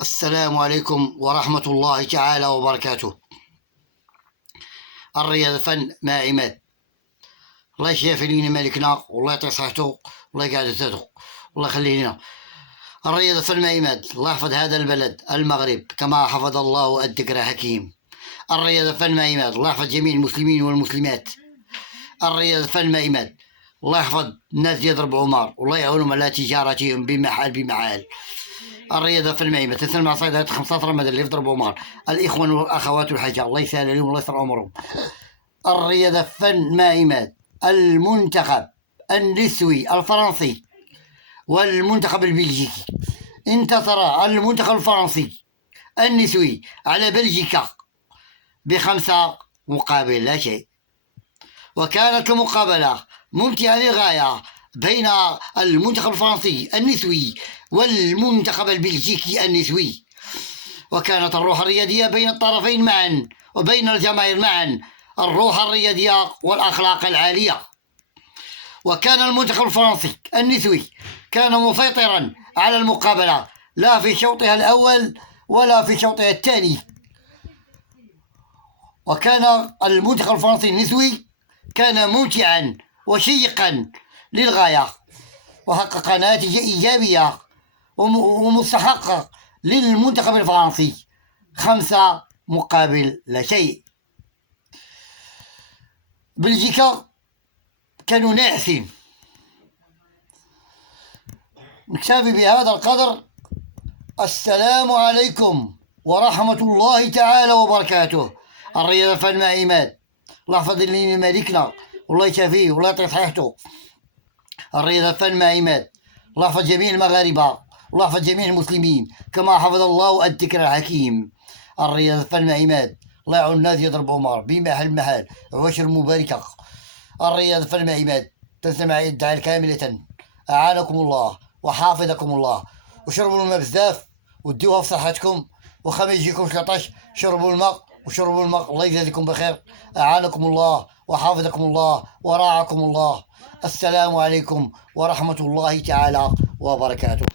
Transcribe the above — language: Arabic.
السلام عليكم ورحمة الله تعالى وبركاته. الرياضة فن ما عماد. الله يشافي لينا مالكنا والله يعطي صحته والله يقعد ثاته والله يخليه لنا. الرياضة فن ما عماد. الله يحفظ هذا البلد المغرب كما حفظ الله الذكر حكيم. الرياضة فن ما عماد. الله يحفظ جميع المسلمين والمسلمات. الرياضة فن ما عماد. الله يحفظ الناس يضربوا عمر والله يعاونهم على تجارتهم بمحال. الرياضة في المعيمة تسلم مع صيدات 15 رمضان اللي يضربوا مار الإخوان والأخوات والحاجة الله يسهل عليهم الله يسر عمرهم. الرياضة فن ما عماد. المنتخب النسوي الفرنسي والمنتخب البلجيكي انتصر المنتخب الفرنسي النسوي على بلجيكا ب5 مقابل لا شيء، وكانت المقابلة ممتعة للغاية بين المنتخب الفرنسي النسوي والمنتخب البلجيكي النسوي، وكانت الروح الرياضية بين الطرفين معا وبين الجماهير معا، الروح الرياضية والأخلاق العالية. وكان المنتخب الفرنسي النسوي كان مسيطرا على المقابلة لا في شوطها الأول ولا في شوطها الثاني، وكان المنتخب الفرنسي النسوي كان ممتعا وشيقا للغاية وحقق نتائج إيجابية ومستحقة للمنتخب الفرنسي 5 مقابل لا شيء. بلجيكا كانوا ناعسين. نكتفي بهذا القدر. السلام عليكم ورحمة الله تعالى وبركاته. الرياضة فن مع عماد. الله يحفظ لنا مالكنا والله يشافيه والله يعطي صحته. الرياضة فن مع عماد. الله يحفظ جميع المغاربة والله يحفظ جميع المسلمين كما حفظ الله الذكر الحكيم. الرياضة فن مع عماد. الله يعاون الناس يضرب عمر بمحل عشر مباركة. الرياضة فن مع عماد. تسمع الدعاء كاملة. أعانكم الله وحافظكم الله. وشربوا الماء بزاف وديوها في صحتكم وخا يجيكم 13 شربوا الماء وشربوا الماء. الله يجازيكم بخير. أعانكم الله وحافظكم الله ورعاكم الله. السلام عليكم ورحمة الله تعالى وبركاته.